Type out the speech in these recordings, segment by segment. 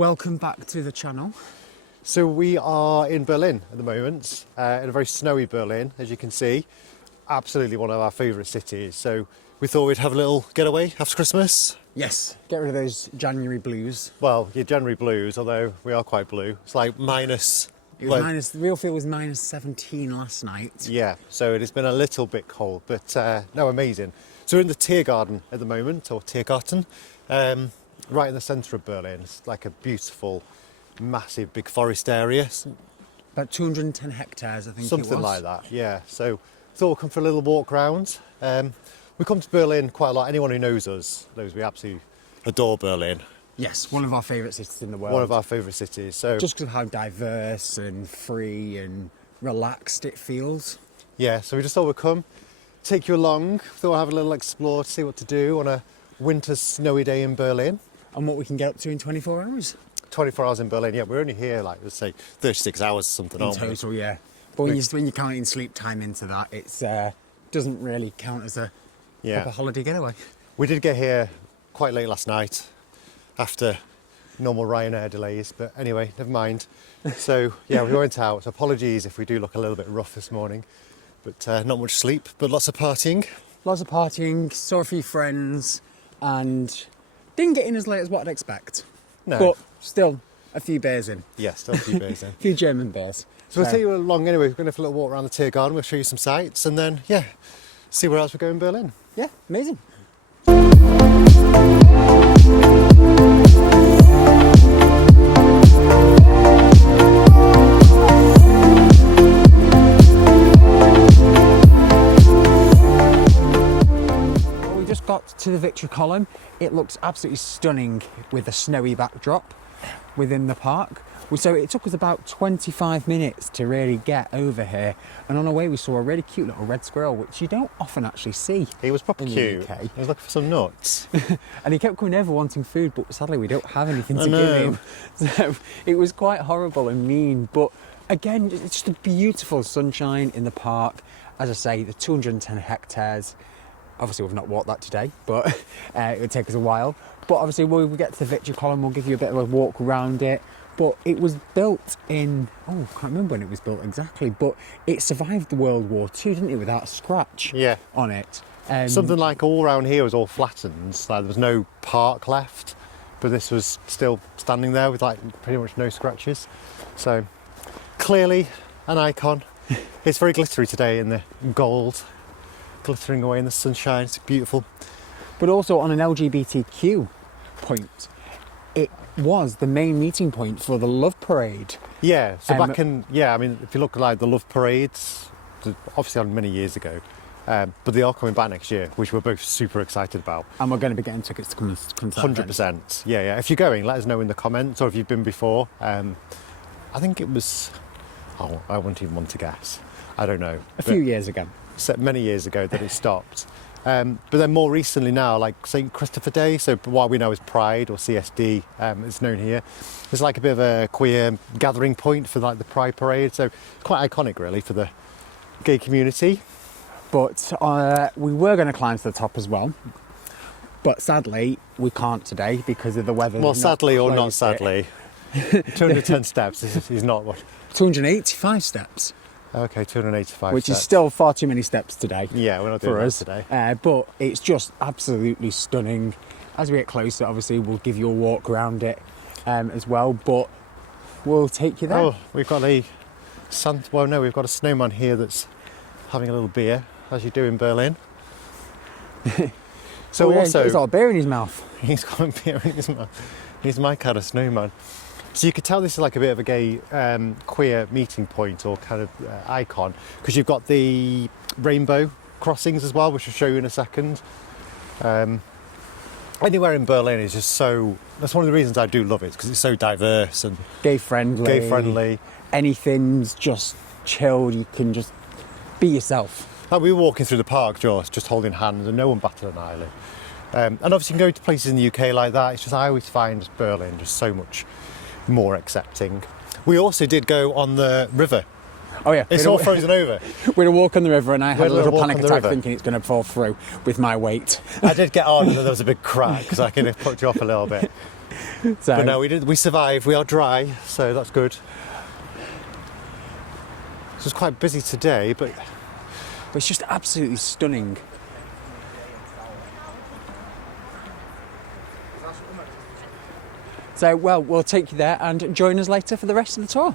Welcome back to the channel. So we are in Berlin at the moment, in a very snowy Berlin, as you can see. Absolutely one of our favourite cities. So we thought we'd have a little getaway after Christmas. Yes, get rid of those January blues. Well, your January blues, although we are quite blue. It's like minus... It was the real feel was minus 17 last night. Yeah, so it has been a little bit cold, but no, amazing. So we're in the Tiergarten at the moment, or Tiergarten, right in the centre of Berlin. It's like a beautiful, massive, big forest area. About 210 hectares, I think it was. Something like that, yeah. So thought we'd come for a little walk round. We come to Berlin quite a lot. Anyone who knows us knows we absolutely adore Berlin. Yes, one of our favourite cities in the world. One of our favourite cities. So just because of how diverse and free and relaxed it feels. Yeah, so we just thought we'd come, take you along. Thought we'd have a little explore to see what to do on a winter's snowy day in Berlin. And what we can get up to in 24 hours. 24 hours in Berlin, yeah. We're only here, like, let's say, 36 hours or something, In total, yeah. But when you're counting sleep time into that, it's doesn't really count as a proper holiday getaway. We did get here quite late last night after normal Ryanair delays, but anyway, never mind. So, yeah, we went out. So apologies if we do look a little bit rough this morning, but not much sleep, but lots of partying. Lots of partying, saw a few friends, and didn't get in as late as what I'd expect. No. But still, a few beers in. Yeah, still a few beers in. A few German beers. So we'll take you along anyway. We're going to have a little walk around the Tiergarten. We'll show you some sights and then, yeah, see where else we go in Berlin. Yeah, amazing. We just got to the Victory Column. It looks absolutely stunning with a snowy backdrop within the park. So it took us about 25 minutes to really get over here, and on our way we saw a really cute little red squirrel, which you don't often actually see. He was proper in cute. the UK. He was looking for some nuts. And he kept coming over wanting food, but sadly we don't have anything to give him. So it was quite horrible and mean, but again, it's just a beautiful sunshine in the park. As I say, the 210 hectares. Obviously we've not walked that today, but it would take us a while. But obviously when we get to the Victory Column, we'll give you a bit of a walk around it. But it was built in, I can't remember when it was built exactly, but it survived World War II, didn't it, without a scratch on it. Something like all around here was all flattened, like there was no park left, but this was still standing there with like pretty much no scratches. So clearly an icon. It's very glittery today in the gold, glittering away in the sunshine. It's beautiful. But also on an LGBTQ point, it was the main meeting point for the Love Parade. Yeah, so back in, I mean, if you look like the Love Parades, obviously on many years ago, but they are coming back next year, which we're both super excited about. And we're going to be getting tickets to come to that 100%. event. Yeah. If you're going, let us know in the comments, or if you've been before. I think it was, I wouldn't even want to guess. I don't know. A few years ago. Many years ago that it stopped. But then more recently now, like St. Christopher Day, so what we know as Pride or CSD, it's known here. It's like a bit of a queer gathering point for like the Pride Parade, so quite iconic really for the gay community. But we were going to climb to the top as well, but sadly we can't today because of the weather. Well, sadly or not sadly, 210 steps is not what. 285 steps. Okay, 285 which steps. is still far too many steps today. Yeah, we're not doing for that us today. But it's just absolutely stunning. As we get closer, obviously, we'll give you a walk around it as well. But we'll take you there. Oh, we've got we've got a snowman here that's having a little beer, as you do in Berlin. So he's got a beer in his mouth. He's got a beer in his mouth. He's my kind of snowman. So you could tell this is like a bit of a gay queer meeting point or kind of icon, because you've got the rainbow crossings as well, which I'll show you in a second. Anywhere in Berlin is just so, that's one of the reasons I do love it, because it's so diverse and gay friendly. Anything's just chilled, you can just be yourself. Like we were walking through the park just holding hands and no one batted an eyelid. And obviously you can go to places in the UK like that. It's just, I always find Berlin just so much more accepting. We also did go on the river. Oh yeah, it's all frozen over. We had a walk on the river and I had a little panic attack river. thinking it's going to fall through with my weight. I did get on and there was a big crack because I kind of put you off a little bit. So, But no, we survived. We are dry, so that's good. So it's quite busy today, but it's just absolutely stunning. So, well, we'll take you there and join us later for the rest of the tour.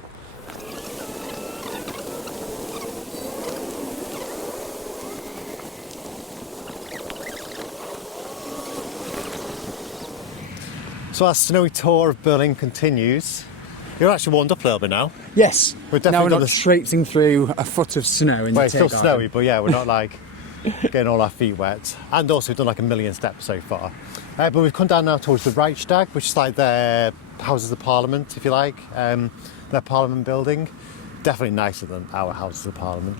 so our snowy tour of Berlin continues. You're actually warmed up a little bit now. Yes. We're Now definitely we're not traipsing through a foot of snow in Well, the it's still Tiergarten. snowy, but yeah, we're not like getting all our feet wet. And also we've done like 1 million steps so far. But we've come down now towards the Reichstag, which is like their Houses of Parliament, if you like. Their Parliament building. Definitely nicer than our Houses of Parliament.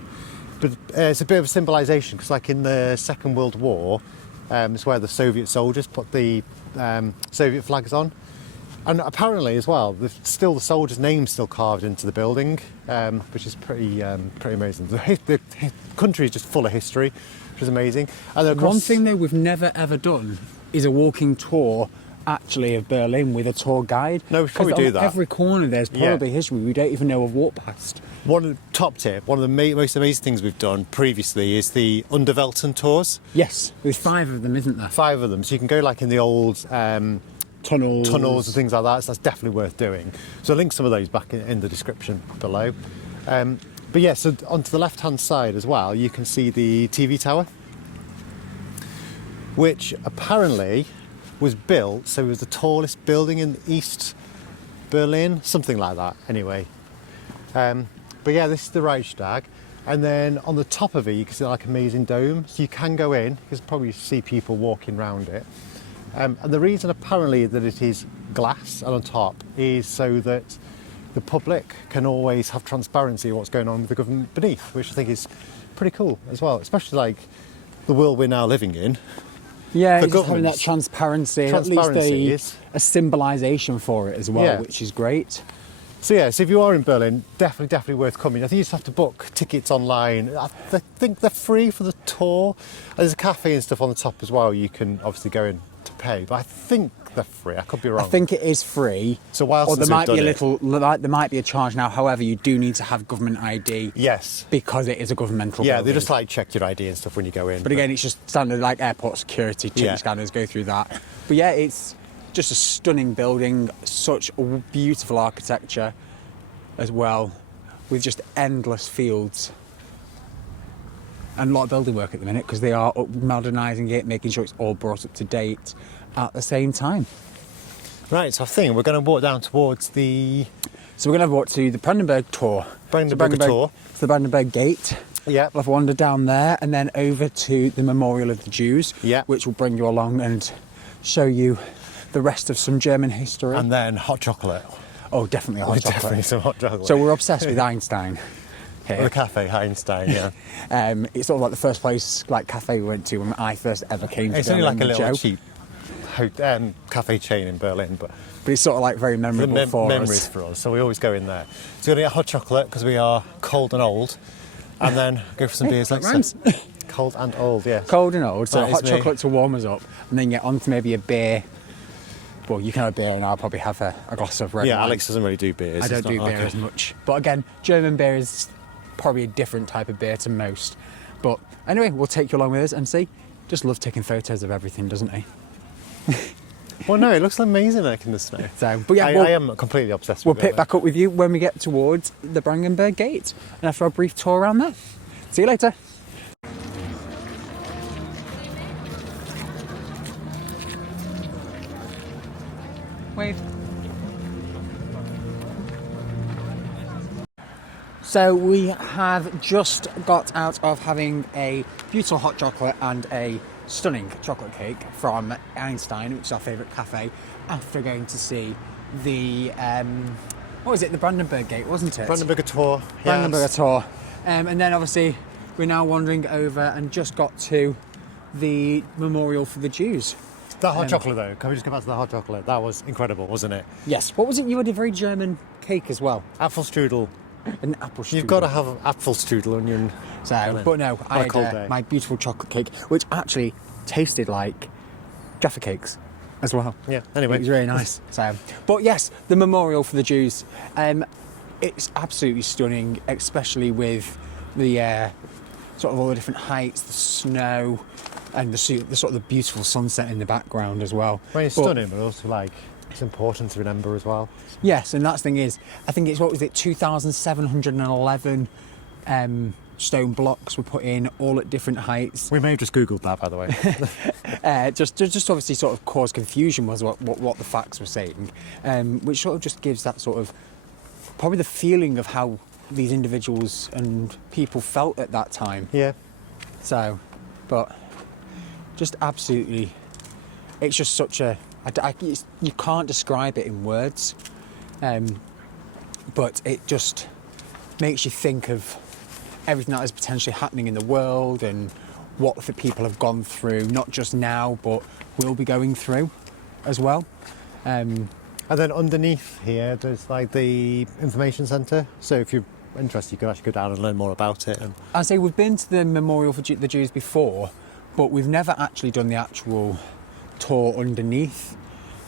But it's a bit of a symbolisation, because like in the Second World War, it's where the Soviet soldiers put the Soviet flags on. And apparently as well, the soldiers' names still carved into the building, which is pretty amazing. The country is just full of history, which is amazing. And One thing though we've never ever done is a walking tour actually of Berlin with a tour guide. No, we should probably 'Cause do on that. Every corner there's probably history we don't even know we've walked past. One of the top tip, one of the most amazing things we've done previously is the Underwelten tours. Yes, there's 5 of them, isn't there? 5 of them, so you can go like in the old Tunnels and things like that, so that's definitely worth doing. So I'll link some of those back in the description below. But yeah, so onto the left hand side as well, you can see the TV tower, which apparently was built, so it was the tallest building in East Berlin, something like that anyway. But yeah, this is the Reichstag, and then on the top of it you can see like an amazing dome, so you can go in, you can probably see people walking around it. And the reason apparently that it is glass and on top is so that the public can always have transparency of what's going on with the government beneath, which I think is pretty cool as well, especially like the world we're now living in. Yeah, For it's just having that governments, transparency transparency at is- least a symbolisation for it as well, Yeah. which is great. So yeah, so if you are in Berlin, definitely worth coming. I think you just have to book tickets online. I think they're free for the tour. There's a cafe and stuff on the top as well. You can obviously go in to pay, but I think they're free. I could be wrong. I think it is free. So while or since there we've might be a done little, there might be a charge now. However, you do need to have government ID Yes. because it is a governmental Yeah, building. they just like check your ID and stuff when you go in. But again, it's just standard like airport security, check Yeah. your scanners, go through that. But yeah, it's just a stunning building, such beautiful architecture as well, with just endless fields. And a lot of building work at the minute because they are modernising it, making sure it's all brought up to date at the same time. Right, so I think we're going to walk down towards the So we're going to walk to the Brandenburg tour. Brandenburg tour. It's the Brandenburg Gate. Yeah. We'll have wander down there and then over to the Memorial of the Jews, Yeah. which will bring you along and show you the rest of some German history. And then hot chocolate. Oh, definitely hot chocolate. Definitely some hot chocolate. So we're obsessed with Einstein here. the cafe, Einstein, yeah. It's sort of like the first place, like cafe we went to when I first ever came to It's only like Berlin a with little Joe. cheap cafe chain in Berlin, but But it's sort of like very memorable for memories us. for us, so we always go in there. So we're going to get hot chocolate because we are cold and old, and then go for some beers that later. rhymes. Cold and old, yeah. Cold and old, so That is hot me. chocolate to warm us up, and then get on to maybe a beer. Well, you can have a beer, and I'll probably have a glass of red Yeah, wine. Alex doesn't really do beers. I It's don't not do like beer a- as much. But again, German beer is probably a different type of beer to most. But anyway, we'll take you along with us and see. Just love taking photos of everything, doesn't he? Well, no, it looks amazing like in the snow. So, but yeah, I am completely obsessed we'll with pick it. back up with you when we get towards the Brandenburg Gate and after our brief tour around there. See you later. Wave. So we have just got out of having a beautiful hot chocolate and a stunning chocolate cake from Einstein, which is our favourite cafe, after going to see the what was it, the Brandenburg Gate, wasn't it? Brandenburg tour. Brandenburg yes. tour. And then obviously we're now wandering over and just got to the memorial for the Jews. That hot chocolate though, can we just go back to the hot chocolate? That was incredible, wasn't it? Yes. What was it? You had a very German cake as well. Apfelstrudel. An apple strudel. You've got to have apfelstrudel on your... So, but no, I a cold had day. my beautiful chocolate cake, which actually tasted like Jaffa cakes. as well. Yeah, anyway. It was really nice. So, but yes, the memorial for the Jews. It's absolutely stunning, especially with the sort of all the different heights, the snow, and the sort of the beautiful sunset in the background as well. Well, it's stunning, but also like it's important to remember as well. Yes, and that's the thing is, I think it's 2,711 stone blocks were put in, all at different heights. We may have just googled that, by the way. Just obviously sort of caused confusion was what the facts were saying, which sort of just gives that sort of probably the feeling of how these individuals and people felt at that time. Yeah. So, but just absolutely, it's just such a you can't describe it in words, but it just makes you think of everything that is potentially happening in the world and what the people have gone through, not just now, but will be going through as well. And then underneath here, there's like the information centre. So if you're interested, you can actually go down and learn more about it. And I say we've been to the Memorial for the Jews before, but we've never actually done the actual tour underneath.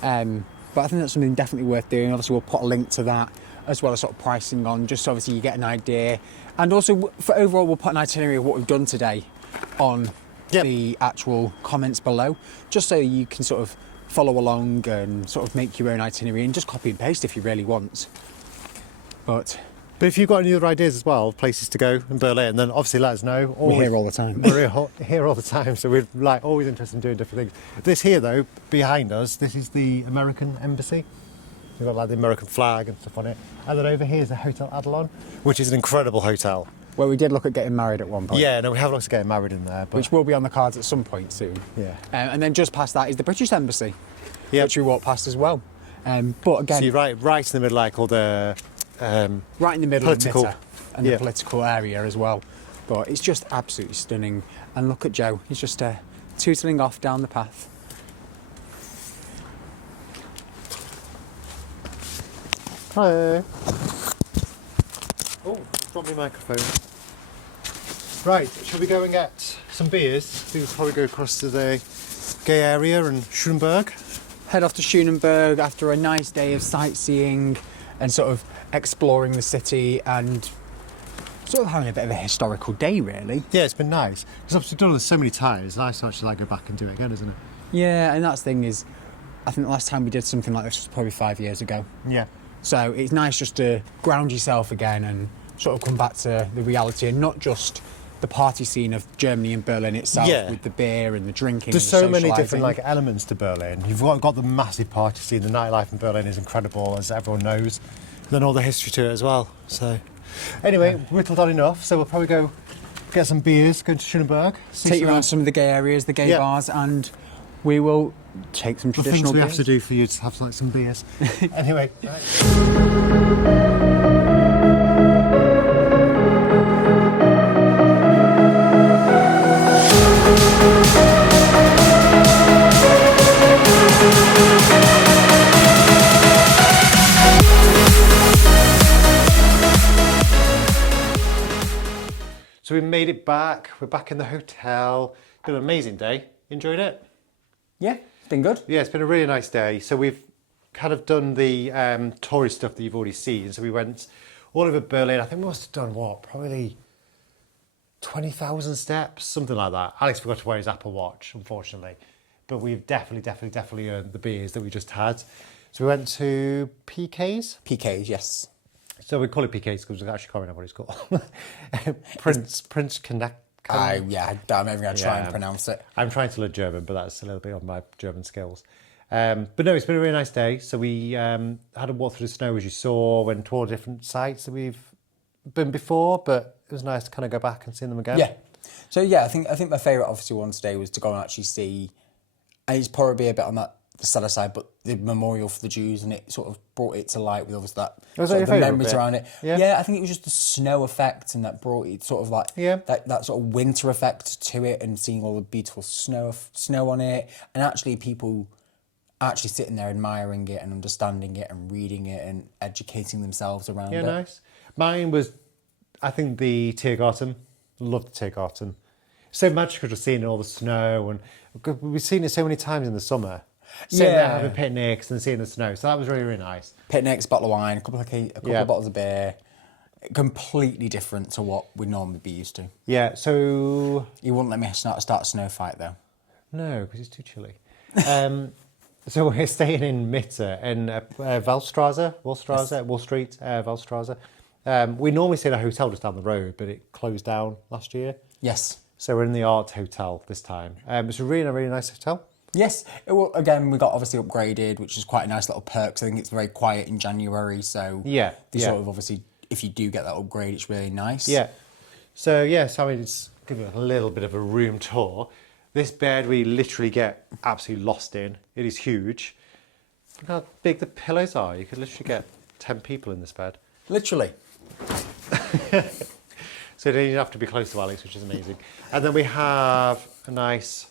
But I think that's something definitely worth doing. Obviously, we'll put a link to that as well as sort of pricing on, just so obviously you get an idea. And also, for overall, we'll put an itinerary of what we've done today on the actual comments below, just so you can sort of follow along and sort of make your own itinerary and just copy and paste if you really want. But if you've got any other ideas as well, places to go in Berlin, then obviously let us know. We're here all the time. We're here all the time, so we're like always interested in doing different things. This here, though, behind us, this is the American embassy. We've got like the American flag and stuff on it. And then over here is the Hotel Adlon, which is an incredible hotel. Well, we did look at getting married at one point. Yeah, no, we have looked at getting married in there. But which will be on the cards at some point soon. Yeah. And then just past that is the British Embassy, which we walked past as well. But again... So you're right in the middle, like all the... right in the middle political, of Mitte and the political area as well. But it's just absolutely stunning. And look at Joe, he's just tootling off down the path. Hi. Oh, dropped my microphone. Right, shall we go and get some beers? We'll probably go across to the gay area in Schöneberg. Head off to Schöneberg after a nice day of sightseeing and sort of exploring the city and sort of having a bit of a historical day, really. Yeah, it's been nice. Because obviously we've done this so many times, it's nice to actually like go back and do it again, isn't it? Yeah, and that's the thing is, I think the last time we did something like this was probably 5 years ago. Yeah. So it's nice just to ground yourself again and sort of come back to the reality and not just the party scene of Germany and Berlin itself with the beer and the drinking. There's and the so many socialising. different like elements to Berlin. You've got the massive party scene. The nightlife in Berlin is incredible, as everyone knows. And then all the history to it as well. So anyway, whittled on enough. So we'll probably go get some beers, go to Schöneberg. Take you around some of the gay areas, the gay bars, and we will take some traditional things we beers. have to do for you to have like some beers. Anyway. Right. So we made it back. We're back in the hotel. It's been an amazing day. Enjoyed it? Yeah, it's been good. Yeah, it's been a really nice day. So we've kind of done the tourist stuff that you've already seen. So we went all over Berlin. I think we must have done what? Probably 20,000 steps, something like that. Alex forgot to wear his Apple Watch, unfortunately. But we've definitely earned the beers that we just had. So we went to PK's. PK's, yes. So we call it PK's because we actually can't remember what it's called. Prince Connect. I'm never going to try and pronounce it. I'm trying to learn German, but that's a little bit of my German skills. But no, it's been a really nice day. So we had a walk through the snow, as you saw, went to all different sites that we've been before, but it was nice to kind of go back and see them again. Yeah. So yeah, I think my favourite obviously one today was to go and actually see, and it's probably a bit on the sadder side, but the memorial for the Jews, and it sort of brought it to light with obviously that Was sort that of your the favourite memories bit? around it. Yeah. I think it was just the snow effect, and that brought it sort of like that sort of winter effect to it, and seeing all the beautiful snow on it, and actually people actually sitting there admiring it and understanding it and reading it and educating themselves around it. Yeah, nice. Mine was, I think, the Tiergarten. Loved the Tiergarten. So magical just seeing all the snow, and we've seen it so many times in the summer. sitting there Yeah. having picnics and seeing the snow. So that was really, really nice. Picnics, bottle of wine, a couple Yeah. of bottles of beer. Completely different to what we'd normally be used to. Yeah, so... You wouldn't let me start a snow fight though. No, because it's too chilly. So we're staying in Mitte in Wallstraße, Wall Street, Wallstraße. We normally stay in a hotel just down the road, but it closed down last year. Yes. So we're in the Art Hotel this time. It's a really, really nice hotel. Yes. Again, we got obviously upgraded, which is quite a nice little perk. I think it's very quiet in January, so sort of obviously, if you do get that upgrade, it's really nice. Yeah. So I mean, it's giving a little bit of a room tour. This bed we literally get absolutely lost in. It is huge. Look how big the pillows are. You could literally get 10 people in this bed. Literally. So you don't even have to be close to Alex, which is amazing. And then we have a nice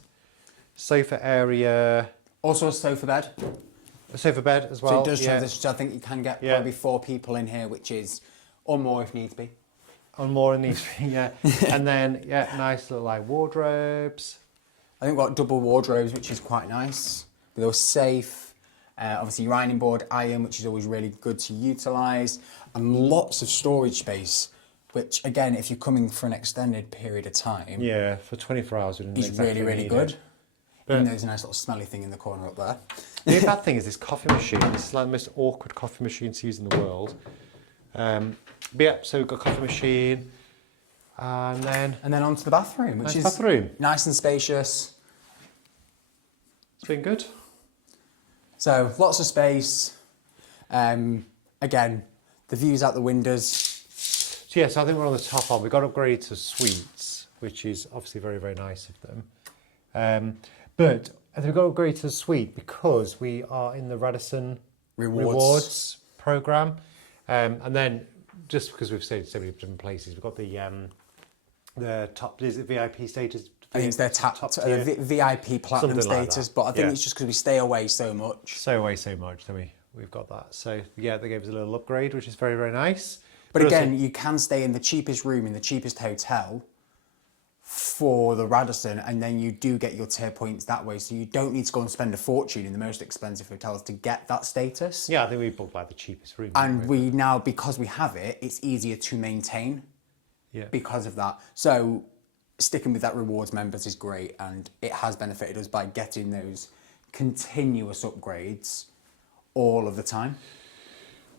sofa area. Also a sofa bed. A sofa bed as well. So it does show this. So I think you can get probably 4 people in here, which is, or more if needs be. On more in these, yeah. And then, nice little like wardrobes. I think we've got double wardrobes, which is quite nice. They're safe. Obviously, your ironing board, iron, which is always really good to utilise. And lots of storage space, which, again, if you're coming for an extended period of time... Yeah, for 24 hours. It's really, really good. Even though there's a nice little smelly thing in the corner up there. The bad thing is this coffee machine. This is like the most awkward coffee machine to use in the world. But yeah, so we've got a coffee machine. And then onto the bathroom, which is nice and spacious. It's been good. So lots of space. Again, the views out the windows. So I think we're on the top one. We got upgraded to suites, which is obviously very, very nice of them. But I think we got upgraded to the suite because we are in the Radisson Rewards program. And then just because we've stayed in so many different places, we've got the top, is it VIP status? I think it's their VIP platinum status, but I think it's just because we stay away so much. So much that we've got that. So yeah, they gave us a little upgrade, which is very, very nice. But again, you can stay in the cheapest room in the cheapest hotel for the Radisson, and then you do get your tier points that way. So you don't need to go and spend a fortune in the most expensive hotels to get that status. Yeah, I think we booked like the cheapest room. And we now, because we have it, it's easier to maintain. Because of that. So sticking with that rewards members is great, and it has benefited us by getting those continuous upgrades all of the time.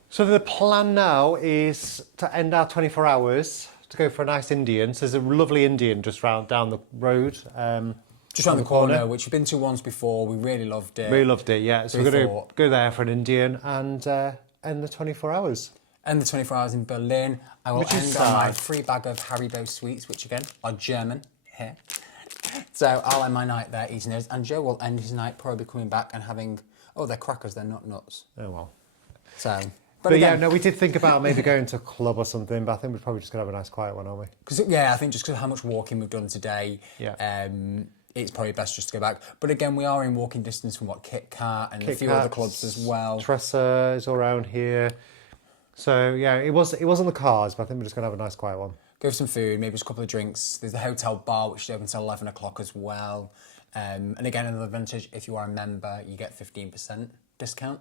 So the plan now is to end our 24 hours to go for a nice Indian. So there's a lovely Indian just down the road. Just around the corner, which we've been to once before. We really loved it. Really loved it, yeah. So we're going to go there for an Indian and end the 24 hours. End the 24 hours in Berlin. I will end on my free bag of Haribo sweets, which again are German here. So I'll end my night there eating those, and Joe will end his night probably coming back and having, they're crackers, they're not nuts. Oh well. So, but again, we did think about maybe going to a club or something, but I think we're probably just going to have a nice quiet one, aren't we? I think just because of how much walking we've done today, it's probably best just to go back. But again, we are in walking distance from Kit Kat and a few other clubs as well. Tressa is all around here. So yeah, it was on the cards, but I think we're just going to have a nice quiet one. Go for some food, maybe just a couple of drinks. There's the hotel bar, which is open until 11 o'clock as well. And again, another advantage, if you are a member, you get 15% discount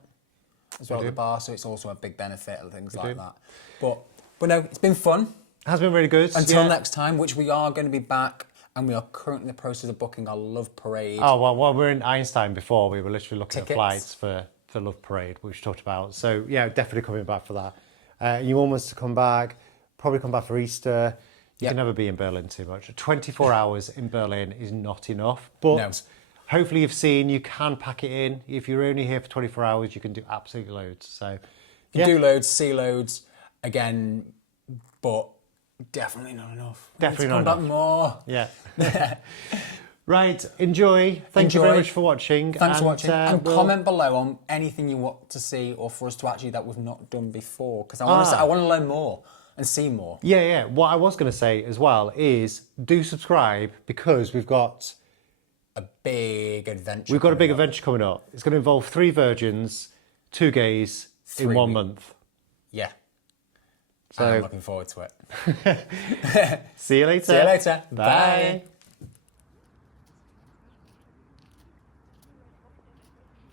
as well at the bar. So it's also a big benefit and things like that. But no, it's been fun. It has been really good. Until next time, which we are going to be back, and we are currently in the process of booking our Love Parade. Oh, well, we were in Einstein before. We were literally looking at flights for Love Parade, which we talked about. So yeah, definitely coming back for that. You want us to come back, probably come back for Easter. You can never be in Berlin too much. 24 hours in Berlin is not enough. But hopefully you've seen you can pack it in. If you're only here for 24 hours, you can do absolutely loads. So you can do loads, see loads again, but definitely not enough. Definitely not enough. Come back more. Yeah. Right, enjoy. Thank you very much for watching. Thanks for watching. And comment below on anything you want to see or for us to actually that we've not done before. Because I want to learn more and see more. Yeah. What I was going to say as well is do subscribe because we've got a big adventure. We've got a big adventure coming up. It's going to involve 3 virgins, 2 gays in 1 month. Yeah. So I'm looking forward to it. See you later. See you later. Bye.